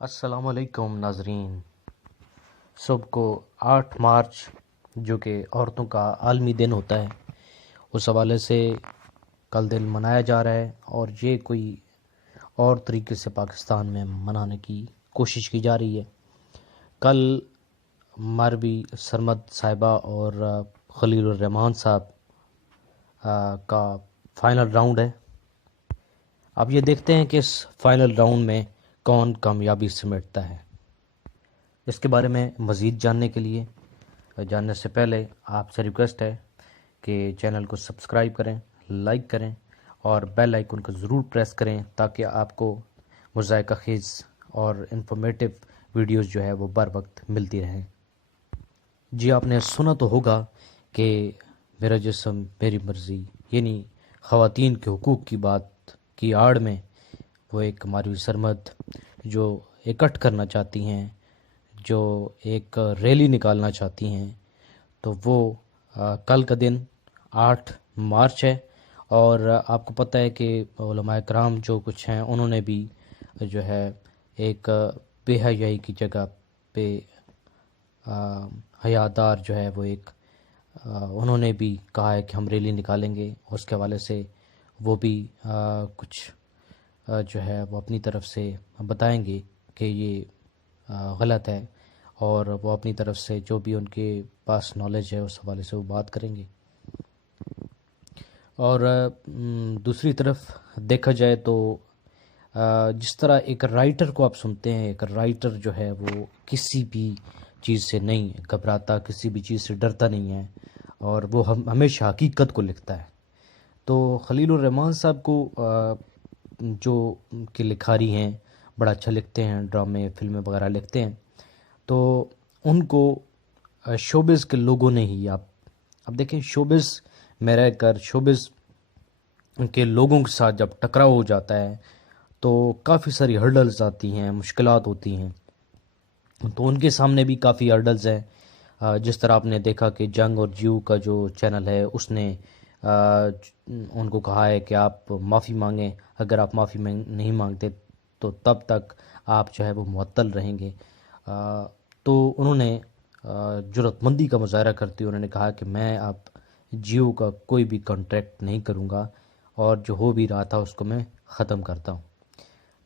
السلام علیکم ناظرین. صبح کو 8 مارچ جو کہ عورتوں کا عالمی دن ہوتا ہے، اس حوالے سے کل دن منایا جا رہا ہے، اور یہ کوئی اور طریقے سے پاکستان میں منانے کی کوشش کی جا رہی ہے. کل مروی سرمد صاحبہ اور خلیل الرحمان صاحب کا فائنل راؤنڈ ہے. اب یہ دیکھتے ہیں کہ اس فائنل راؤنڈ میں کون کامیابی سمیٹتا ہے. اس کے بارے میں مزید جاننے کے لیے جاننے سے پہلے آپ سے ریکویسٹ ہے کہ چینل کو سبسکرائب کریں، لائک کریں اور بیل آئیکن کو ضرور پریس کریں تاکہ آپ کو مذائقہ خیز اور انفارمیٹو ویڈیوز جو ہے وہ بر وقت ملتی رہیں. جی آپ نے سنا تو ہوگا کہ میرا جسم میری مرضی، یعنی خواتین کے حقوق کی بات کی آڑ میں وہ ایک ماروی سرمد جو اکٹھ کرنا چاہتی ہیں، جو ایک ریلی نکالنا چاہتی ہیں، تو وہ کل کا دن 8 مارچ ہے. اور آپ کو پتہ ہے کہ علماء کرام جو کچھ ہیں انہوں نے بھی جو ہے ایک بے حیائی کی جگہ پہ حیادار جو ہے وہ ایک انہوں نے بھی کہا ہے کہ ہم ریلی نکالیں گے. اس کے حوالے سے وہ بھی کچھ جو ہے وہ اپنی طرف سے بتائیں گے کہ یہ غلط ہے، اور وہ اپنی طرف سے جو بھی ان کے پاس نالج ہے اس حوالے سے وہ بات کریں گے. اور دوسری طرف دیکھا جائے تو جس طرح ایک رائٹر کو آپ سنتے ہیں، ایک رائٹر جو ہے وہ کسی بھی چیز سے نہیں گھبراتا، کسی بھی چیز سے ڈرتا نہیں ہے، اور وہ ہمیشہ حقیقت کو لکھتا ہے. تو خلیل الرحمان صاحب کو جو کہ لکھاری ہیں، بڑا اچھا لکھتے ہیں، ڈرامے فلمیں وغیرہ لکھتے ہیں. تو ان کو شوبز کے لوگوں نے ہی اب دیکھیں شوبز میں رہ کر شوبز کے لوگوں کے ساتھ جب ٹکراؤ ہو جاتا ہے تو کافی ساری ہرڈلز آتی ہیں، مشکلات ہوتی ہیں. تو ان کے سامنے بھی کافی ہرڈلز ہیں. جس طرح آپ نے دیکھا کہ جنگ اور جیو کا جو چینل ہے اس نے ان کو کہا ہے کہ آپ معافی مانگیں، اگر آپ معافی نہیں مانگتے تو تب تک آپ جو ہے وہ معطل رہیں گے. تو انہوں نے جرأت مندی کا مظاہرہ کرتے ہوئے انہوں نے کہا کہ میں اب جیو کا کوئی بھی کانٹریکٹ نہیں کروں گا، اور جو ہو بھی رہا تھا اس کو میں ختم کرتا ہوں.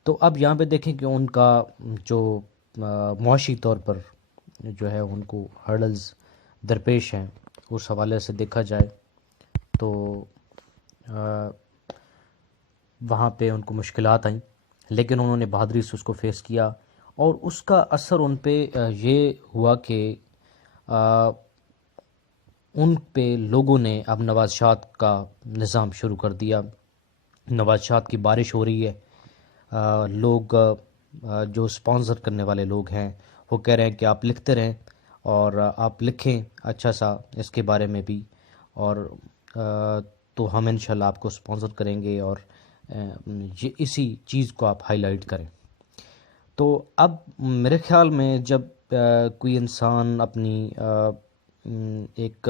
تو اب یہاں پہ دیکھیں کہ ان کا جو معاشی طور پر جو ہے ان کو ہرڈلز درپیش ہیں، اس حوالے سے دیکھا جائے تو وہاں پہ ان کو مشکلات آئیں، لیکن انہوں نے بہادری سے اس کو فیس کیا. اور اس کا اثر ان پہ یہ ہوا کہ ان پہ لوگوں نے اب نوازشات کا نظام شروع کر دیا. نوازشات کی بارش ہو رہی ہے. لوگ جو سپانسر کرنے والے لوگ ہیں وہ کہہ رہے ہیں کہ آپ لکھتے رہیں اور آپ لکھیں اچھا سا اس کے بارے میں بھی، اور تو ہم انشاءاللہ آپ کو سپانسر کریں گے، اور یہ اسی چیز کو آپ ہائی لائٹ کریں. تو اب میرے خیال میں جب کوئی انسان اپنی ایک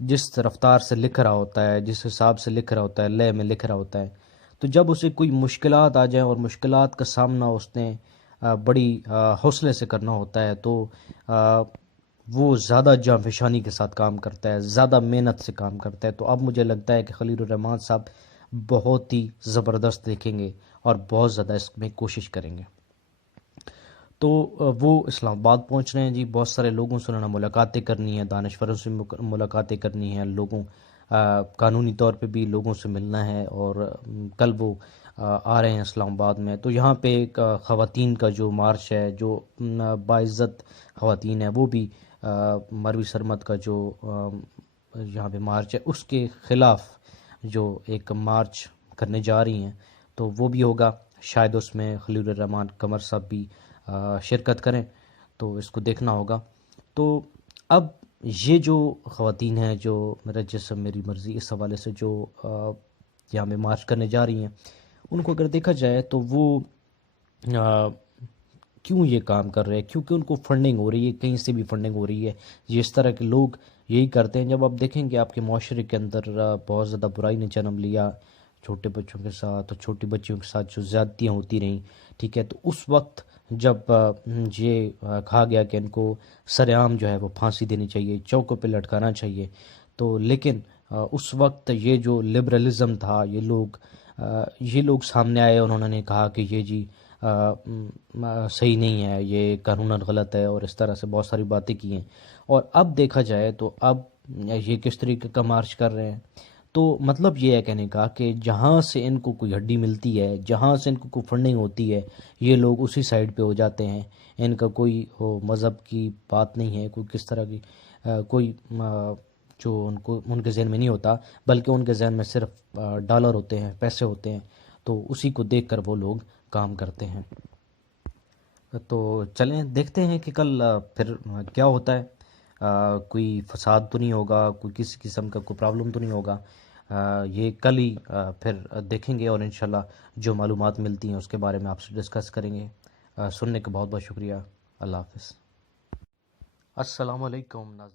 جس رفتار سے لکھ رہا ہوتا ہے، جس حساب سے لکھ رہا ہوتا ہے، لے میں لکھ رہا ہوتا ہے، تو جب اسے کوئی مشکلات آ جائیں اور مشکلات کا سامنا اس نے بڑی حوصلے سے کرنا ہوتا ہے، تو وہ زیادہ جانفشانی کے ساتھ کام کرتا ہے، زیادہ محنت سے کام کرتا ہے. تو اب مجھے لگتا ہے کہ خلیل الرحمان صاحب بہت ہی زبردست لکھیں گے اور بہت زیادہ اس میں کوشش کریں گے. تو وہ اسلام آباد پہنچ رہے ہیں جی. بہت سارے لوگوں سے انہوں نے ملاقاتیں کرنی ہیں، دانشوروں سے ملاقاتیں کرنی ہیں، لوگوں قانونی طور پہ بھی لوگوں سے ملنا ہے، اور کل وہ آ رہے ہیں اسلام آباد میں. تو یہاں پہ ایک خواتین کا جو مارچ ہے، جو باعزت خواتین ہیں، وہ بھی مروی سرمد کا جو یہاں پہ مارچ ہے اس کے خلاف جو ایک مارچ کرنے جا رہی ہیں، تو وہ بھی ہوگا. شاید اس میں خلیل الرحمان قمر صاحب بھی شرکت کریں، تو اس کو دیکھنا ہوگا. تو اب یہ جو خواتین ہیں جو میرا جسم میری مرضی اس حوالے سے جو یہاں میں مارچ کرنے جا رہی ہیں، ان کو اگر دیکھا جائے تو وہ کیوں یہ کام کر رہے ہیں؟ کیونکہ ان کو فنڈنگ ہو رہی ہے، کہیں سے بھی فنڈنگ ہو رہی ہے. اس طرح کے لوگ یہی کرتے ہیں. جب آپ دیکھیں گے آپ کے معاشرے کے اندر بہت زیادہ برائی نے جنم لیا، چھوٹے بچوں کے ساتھ اور چھوٹی بچیوں کے ساتھ جو زیادتیاں ہوتی رہیں، ٹھیک ہے، تو اس وقت جب یہ کہا گیا کہ ان کو سر عام جو ہے وہ پھانسی دینی چاہیے، چوکوں پہ لٹکانا چاہیے، تو لیکن اس وقت یہ جو لبرلزم تھا، یہ لوگ سامنے آئے، انہوں نے کہا کہ یہ جی صحیح نہیں ہے، یہ قانوناً غلط ہے، اور اس طرح سے بہت ساری باتیں کی ہیں۔ اور اب دیکھا جائے تو اب یہ کس طریقے کا مارچ کر رہے ہیں، تو مطلب یہ ہے کہنے کا کہ جہاں سے ان کو کوئی ہڈی ملتی ہے، جہاں سے ان کو کوئی فنڈنگ ہوتی ہے، یہ لوگ اسی سائڈ پہ ہو جاتے ہیں۔ ان کا کوئی مذہب کی بات نہیں ہے، کوئی کس طرح کی کوئی جو ان کے ذہن میں نہیں ہوتا، بلکہ ان کے ذہن میں صرف ڈالر ہوتے ہیں، پیسے ہوتے ہیں، تو اسی کو دیکھ کر وہ لوگ کام کرتے ہیں۔ تو چلیں دیکھتے ہیں کہ کل پھر کیا ہوتا ہے۔ کوئی فساد تو نہیں ہوگا، کوئی کسی قسم کا کوئی پرابلم تو نہیں ہوگا۔ یہ کل ہی پھر دیکھیں گے، اور انشاءاللہ جو معلومات ملتی ہیں اس کے بارے میں آپ سے ڈسکس کریں گے۔ سننے کا بہت بہت شکریہ۔ اللہ حافظ۔ السلام علیکم ناظرین۔